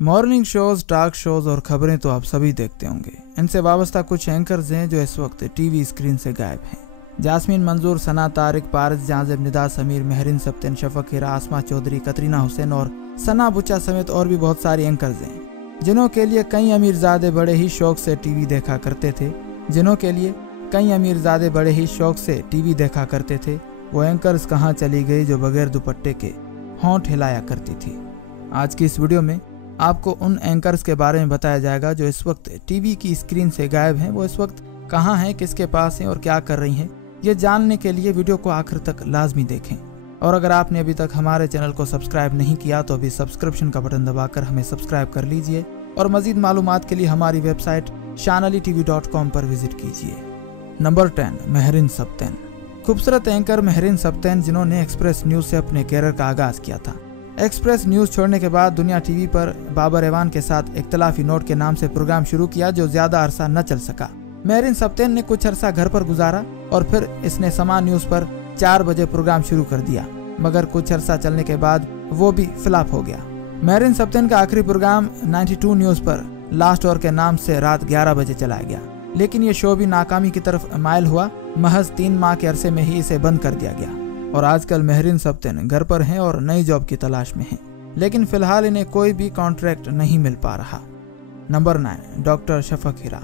Morning shows, talk shows और खबरें तो आप सभी देखते होंगे। इनसे वाबस्ता कुछ एंकर्स हैं जो इस वक्त टीवी स्क्रीन से गायब हैं। जास्मीन मंजूर, सना तारिक, पारिस जाज़िब, निदा समीर, महरीन सब्तिन, शफक हिरा, आसमा चौधरी, कतरीना हुसैन और सना बुच्चा समेत और भी बहुत सारी एंकर्स हैं जिन्हों के लिए कई अमीरजादे बड़े ही शौक से टीवी देखा करते थे। वो एंकर्स कहाँ चली गई जो बगैर दुपट्टे के होंठ हिलाया करती थी। आज की इस वीडियो में आपको उन एंकर्स के बारे में बताया जाएगा जो इस वक्त टीवी की स्क्रीन से गायब हैं। वो इस वक्त कहाँ हैं, किसके पास हैं और क्या कर रही हैं, ये जानने के लिए वीडियो को आखिर तक लाजमी देखें। और अगर आपने अभी तक हमारे चैनल को सब्सक्राइब नहीं किया तो अभी सब्सक्रिप्शन का बटन दबाकर हमें सब्सक्राइब कर लीजिए और मजीद मालूमात के लिए हमारी वेबसाइट shanalitv.com पर विजिट कीजिए। नंबर 10, महरीन सब्तिन। खूबसूरत एंकर महरीन सब्तिन, जिन्होंने एक्सप्रेस न्यूज से अपने कैरियर का आगाज किया था। एक्सप्रेस न्यूज छोड़ने के बाद दुनिया टीवी पर बाबर एवान के साथ इख्तलाफी नोट के नाम से प्रोग्राम शुरू किया जो ज्यादा अरसा न चल सका। महरीन सब्तिन ने कुछ अरसा घर पर गुजारा और फिर इसने समा न्यूज पर 4 बजे प्रोग्राम शुरू कर दिया, मगर कुछ अरसा चलने के बाद वो भी फ्लॉप हो गया। महरीन सब्तिन का आखिरी प्रोग्राम 92 न्यूज पर लास्ट ओवर के नाम से रात 11 बजे चलाया गया, लेकिन ये शो भी नाकामी की तरफ माइल हुआ। महज 3 माह के अरसे में ही इसे बंद कर दिया गया और आजकल महरीन सब्तिन घर पर हैं और नई जॉब की तलाश में हैं, लेकिन फिलहाल इन्हें कोई भी कॉन्ट्रैक्ट नहीं मिल पा रहा। नंबर 9, डॉक्टर शफक हिरा।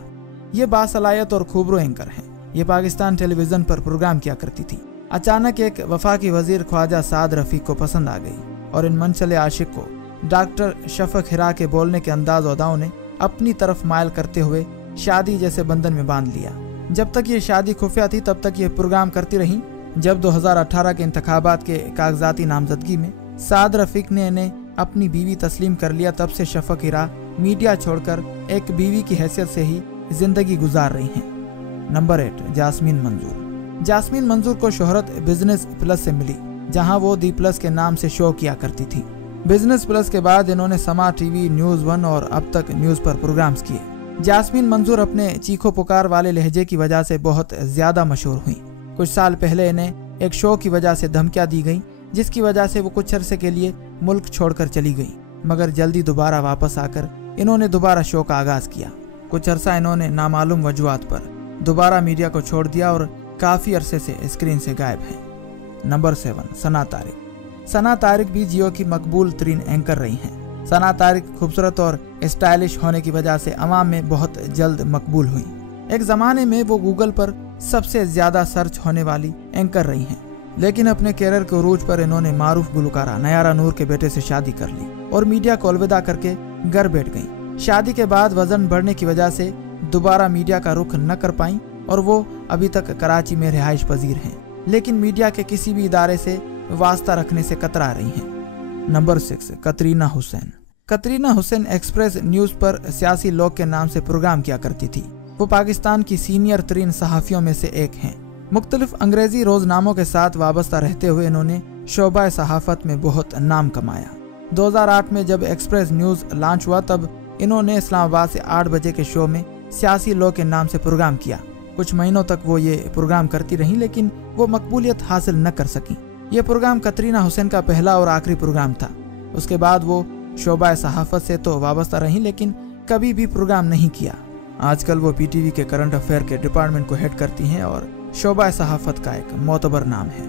ये बासलाहियत और खूबरू एंकर हैं। ये पाकिस्तान टेलीविजन पर प्रोग्राम किया करती थी। अचानक एक वफाकी वजीर ख्वाजा साद रफीक को पसंद आ गई और इन मनचले आशिक को डॉक्टर शफक हिरा के बोलने के अंदाज अदाओं ने अपनी तरफ माइल करते हुए शादी जैसे बंधन में बांध लिया। जब तक ये शादी खुफिया थी तब तक ये प्रोग्राम करती रही। जब 2018 के इंतखाबात के कागजाती नामजदगी में साद रफीक ने इन्हें अपनी बीवी तस्लीम कर लिया, तब से शफक हिरा मीडिया छोड़कर एक बीवी की हैसियत से ही जिंदगी गुजार रही हैं। नंबर 8, जास्मीन मंजूर। जास्मीन मंजूर को शोहरत बिजनेस प्लस से मिली, जहां वो दी प्लस के नाम से शो किया करती थी। बिजनेस प्लस के बाद इन्होंने समा टीवी, न्यूज 1 और अब तक न्यूज पर प्रोग्राम्स किए। जास्मीन मंजूर अपने चीखो पुकार वाले लहजे की वजह से बहुत ज्यादा मशहूर हुई। कुछ साल पहले इन्हें एक शो की वजह से धमकियां दी गई, जिसकी वजह से वो कुछ अरसे के लिए मुल्क छोड़कर चली गई, मगर जल्दी दोबारा वापस आकर इन्होंने दोबारा शो का आगाज किया। कुछ अरसा इन्होंने नामालूम वजूहात पर दोबारा मीडिया को छोड़ दिया और काफी अरसे से स्क्रीन से गायब हैं। नंबर 7, सना तारिक। सना तारिक भी जियो की मकबूल तरीन एंकर रही हैं। सना तारिक खूबसूरत और स्टाइलिश होने की वजह से अवाम में बहुत जल्द मकबूल हुई। एक जमाने में वो गूगल पर सबसे ज्यादा सर्च होने वाली एंकर रही हैं, लेकिन अपने कैरियर के उरूज पर इन्होंने मारूफ गुलकारा नयारा नूर के बेटे से शादी कर ली और मीडिया को अलविदा करके घर बैठ गईं। शादी के बाद वजन बढ़ने की वजह से दोबारा मीडिया का रुख न कर पाईं और वो अभी तक कराची में रिहाइश पजीर हैं, लेकिन मीडिया के किसी भी इदारे से वास्ता रखने से कतरा रही हैं। Number 6, Katrina Hussain. Katrina Hussain express news पर सियासी लोग के नाम से प्रोग्राम किया करती थी। वो पाकिस्तान की सीनियर तरीन सहाफियों में से एक हैं। मुख्तलिफ अंग्रेजी रोजनामों के साथ वाबस्ता रहते हुए इन्होंने शोबा सहाफत में बहुत नाम कमाया। 2008 में जब एक्सप्रेस न्यूज लॉन्च हुआ तब इन्होंने इस्लामाबाद से 8 बजे के शो में सियासी लोग के नाम से प्रोग्राम किया। कुछ महीनों तक वो ये प्रोग्राम करती रहीं, लेकिन वो मकबूलियत हासिल न कर सकी। ये प्रोग्राम कतरीना हुसैन का पहला और आखिरी प्रोग्राम था। उसके बाद वो शोबा सहाफत से तो वाबस्ता रही, लेकिन कभी भी प्रोग्राम नहीं किया। आजकल वो पीटीवी के करंट अफेयर के डिपार्टमेंट को हेड करती हैं और शोबा सहाफत का एक मोतबर नाम है।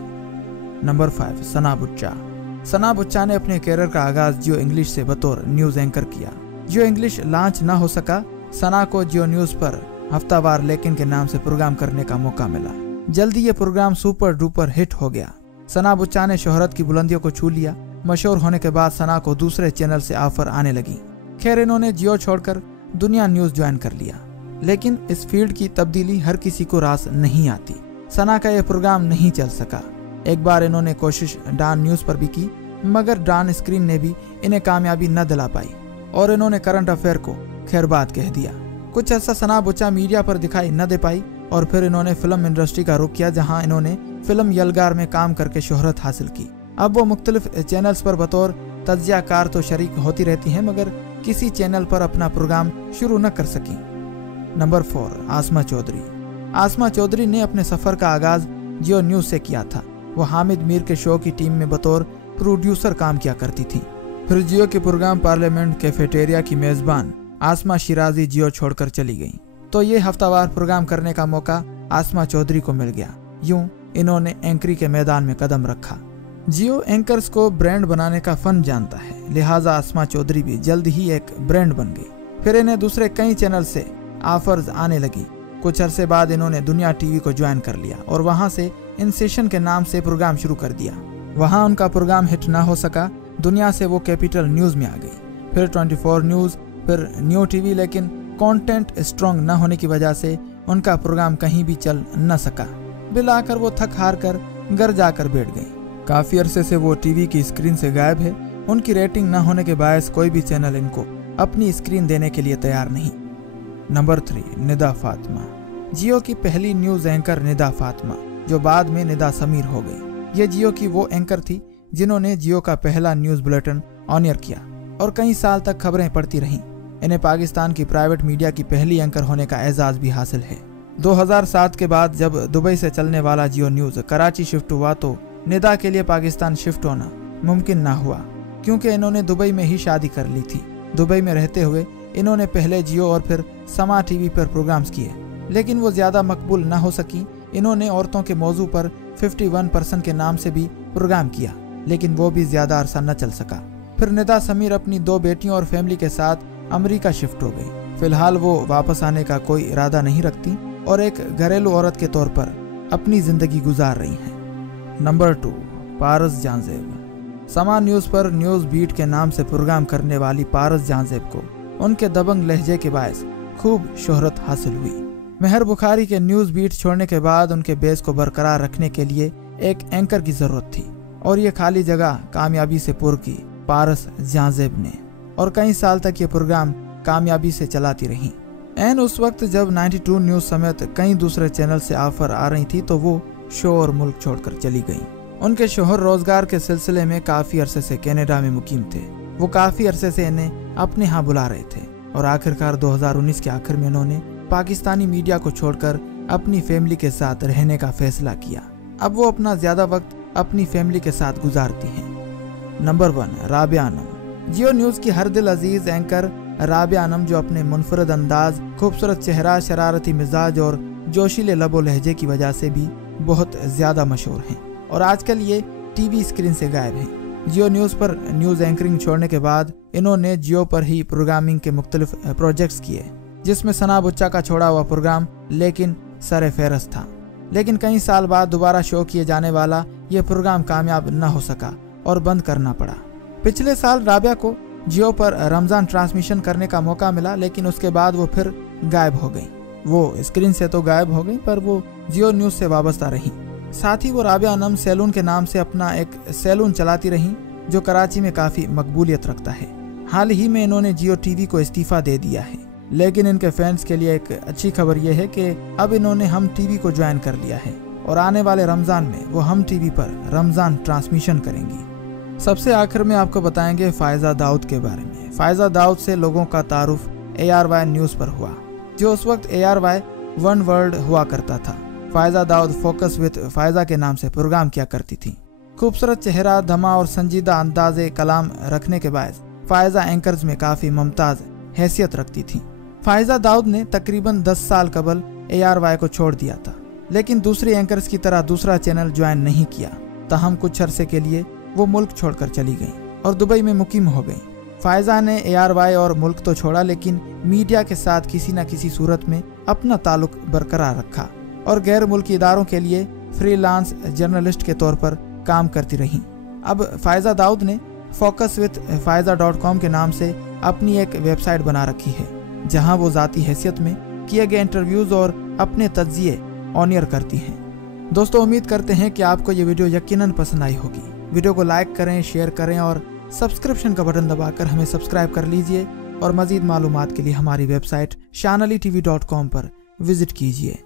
नंबर 5, सना बुच्चा। सना बुच्चा ने अपने कैरियर का आगाज जियो इंग्लिश से बतौर न्यूज एंकर किया। जियो इंग्लिश लॉन्च न हो सका, सना को जियो न्यूज पर हफ्तावार लेकिन के नाम से प्रोग्राम करने का मौका मिला। जल्दी ये प्रोग्राम सुपर डुपर हिट हो गया। सना बुच्चा ने शोहरत की बुलंदियों को छू लिया। मशहूर होने के बाद सना को दूसरे चैनल से ऑफर आने लगी। खैर, इन्होंने जियो छोड़कर दुनिया न्यूज ज्वाइन कर लिया, लेकिन इस फील्ड की तब्दीली हर किसी को रास नहीं आती। सना का यह प्रोग्राम नहीं चल सका। एक बार इन्होंने कोशिश डॉन न्यूज पर भी की, मगर डॉन स्क्रीन ने भी इन्हें कामयाबी न दिला पाई और इन्होंने करंट अफेयर को खैरबाद कह दिया। कुछ अर्सा सना बुच्चा मीडिया पर दिखाई न दे पाई और फिर इन्होंने फिल्म इंडस्ट्री का रुख किया, जहां इन्होंने फिल्म यलगार में काम करके शोहरत हासिल की। अब वो मुख्तलिफ चैनल्स पर बतौर तज्जियाकार तो शरीक होती रहती हैं, मगर किसी चैनल पर अपना प्रोग्राम शुरू न कर सकी। नंबर 4, आसमा चौधरी। आसमा चौधरी ने अपने सफर का आगाज जियो न्यूज से किया था। वो हामिद मीर के शो की टीम में बतौर प्रोड्यूसर काम किया करती थी। फिर जियो के प्रोग्राम पार्लियामेंट कैफेटेरिया की मेजबान आसमा शिराजी जियो छोड़कर चली गई, तो ये हफ्तावार प्रोग्राम करने का मौका आसमा चौधरी को मिल गया। यूं इन्होंने एंकरी के मैदान में कदम रखा। जियो एंकर्स को ब्रांड बनाने का फन जानता है, लिहाजा आसमा चौधरी भी जल्द ही एक ब्रांड बन गई। फिर इन्हें दूसरे कई चैनल से ऑफर्स आने लगी। कुछ अरसे बाद इन्होंने दुनिया टीवी को ज्वाइन कर लिया और वहां से इनसेशन के नाम से प्रोग्राम शुरू कर दिया। वहां उनका प्रोग्राम हिट ना हो सका, दुनिया से वो कैपिटल न्यूज में आ गई, फिर 24 न्यूज, फिर न्यू टीवी, लेकिन कंटेंट स्ट्रॉन्ग न होने की वजह से उनका प्रोग्राम कहीं भी चल न सका। बिल आकर वो थक हार कर घर जाकर बैठ गई। काफी अरसे से वो टीवी की स्क्रीन से गायब है। उनकी रेटिंग न होने के बायस कोई भी चैनल इनको अपनी स्क्रीन देने के लिए तैयार नहीं। नंबर 3, निदा फातिमा। जियो की पहली न्यूज एंकर निदा फातिमा, जो बाद में निदा समीर हो गई। ये जियो की वो एंकर थी जिन्होंने जियो का पहला न्यूज बुलेटिन ऑनियर किया और कई साल तक खबरें पढ़ती रहीं। इन्हें पाकिस्तान की प्राइवेट मीडिया की पहली एंकर होने का एजाज भी हासिल है। 2007 के बाद जब दुबई से चलने वाला जियो न्यूज कराची शिफ्ट हुआ तो निदा के लिए पाकिस्तान शिफ्ट होना मुमकिन ना हुआ, क्योंकि इन्होंने दुबई में ही शादी कर ली थी। दुबई में रहते हुए इन्होंने पहले जियो और फिर समा टीवी पर प्रोग्राम्स किए, लेकिन वो ज्यादा मकबूल न हो सकी। इन्होंने औरतों के मौजू पर 51% के नाम से भी प्रोग्राम किया, लेकिन वो भी ज्यादा अरसा न चल सका। फिर निदा समीर अपनी 2 बेटियों और फैमिली के साथ अमेरिका शिफ्ट हो गई। फिलहाल वो वापस आने का कोई इरादा नहीं रखती और एक घरेलू औरत के तौर पर अपनी जिंदगी गुजार रही हैं। नंबर 2, पारस जांजेब। समा न्यूज पर न्यूज बीट के नाम से प्रोग्राम करने वाली पारस जांजेब को उनके दबंग लहजे के बायस खूब शोहरत हासिल हुई। मेहर बुखारी के न्यूज बीट छोड़ने के बाद उनके बेस को बरकरार रखने के लिए एक एंकर की जरूरत थी और ये खाली जगह कामयाबी से पूरी की पारस जांजेब ने, और कई साल तक ये प्रोग्राम कामयाबी से चलाती रही। एन उस वक्त जब 92 न्यूज समेत कई दूसरे चैनल से ऑफर आ रही थी तो वो शो और मुल्क छोड़कर चली गई। उनके शोहर रोजगार के सिलसिले में काफी अरसे से कनाडा में मुकीम थे। वो काफी अरसे से इन्हें अपने यहाँ बुला रहे थे और आखिरकार 2019 के आखिर में उन्होंने पाकिस्तानी मीडिया को छोड़कर अपनी फैमिली के साथ रहने का फैसला किया। अब वो अपना ज्यादा वक्त अपनी फैमिली के साथ गुजारती हैं। नंबर 1, राबिया अनम। जियो न्यूज की हर दिल अजीज एंकर राबिया अनम, जो अपने मुनफरद अंदाज, खूबसूरत चेहरा, शरारती मिजाज और जोशीले लबो लहजे की वजह से भी बहुत ज्यादा मशहूर हैं और आजकल ये टीवी स्क्रीन से गायब हैं। जियो न्यूज पर न्यूज एंकरिंग छोड़ने के बाद इन्होंने जियो पर ही प्रोग्रामिंग के मुख्तलिफ प्रोजेक्ट्स किए, जिसमें सना बुच्चा का छोड़ा हुआ प्रोग्राम लेकिन सरे फेरस था। लेकिन कई साल बाद दोबारा शो किए जाने वाला ये प्रोग्राम कामयाब न हो सका और बंद करना पड़ा। पिछले साल राबिया को जियो पर रमजान ट्रांसमिशन करने का मौका मिला, लेकिन उसके बाद वो फिर गायब हो गई। वो स्क्रीन से तो गायब हो गई पर वो जियो न्यूज से वाबस्ता रही। साथ ही वो राबिया अनम सैलून के नाम से अपना एक सैलून चलाती रही, जो कराची में काफी मकबूलियत रखता है। हाल ही में इन्होंने जियो टीवी को इस्तीफा दे दिया है, लेकिन इनके फैंस के लिए एक अच्छी खबर यह है कि अब इन्होंने हम टीवी को ज्वाइन कर लिया है और आने वाले रमजान में वो हम टीवी पर रमजान ट्रांसमिशन करेंगी। सबसे आखिर में आपको बताएंगे फायजा दाऊद के बारे में। फायजा दाऊद से लोगों का तारुफ ARY न्यूज पर हुआ, जो उस वक्त ARY वन वर्ल्ड हुआ करता था। फायजा दाऊद फोकस विद फायजा के नाम से प्रोग्राम किया करती थी। खूबसूरत चेहरा, धमा और संजीदा अंदाजे कलाम रखने के बाद फायजा एंकर्स में काफी मुमताज हैसियत रखती थी। फायजा दाऊद ने तकरीबन 10 साल कबल ARY को छोड़ दिया था, लेकिन दूसरी एंकर्स की तरह दूसरा चैनल ज्वाइन नहीं किया। ताहम कुछ अरसे के लिए वो मुल्क छोड़कर चली गई और दुबई में मुकीम हो गई। फायजा ने ARY और मुल्क तो छोड़ा, लेकिन मीडिया के साथ किसी न किसी सूरत में अपना ताल्लुक बरकरार रखा और गैर मुल्की इदारों के लिए फ्रीलांस जर्नलिस्ट के तौर पर काम करती रही। अब फायजा दाऊद ने focuswithfaiza.com के नाम से अपनी एक वेबसाइट बना रखी है, जहां वो जाती हैसियत में किए गए इंटरव्यूज और अपने तज्जिए ऑनियर करती हैं। दोस्तों, उम्मीद करते हैं कि आपको ये वीडियो यकीनन पसंद आई होगी। वीडियो को लाइक करें, शेयर करें और सब्सक्रिप्शन का बटन दबाकर हमें सब्सक्राइब कर लीजिए और मजीद मालूमात के लिए हमारी वेबसाइट shanalitv.com पर विजिट कीजिए।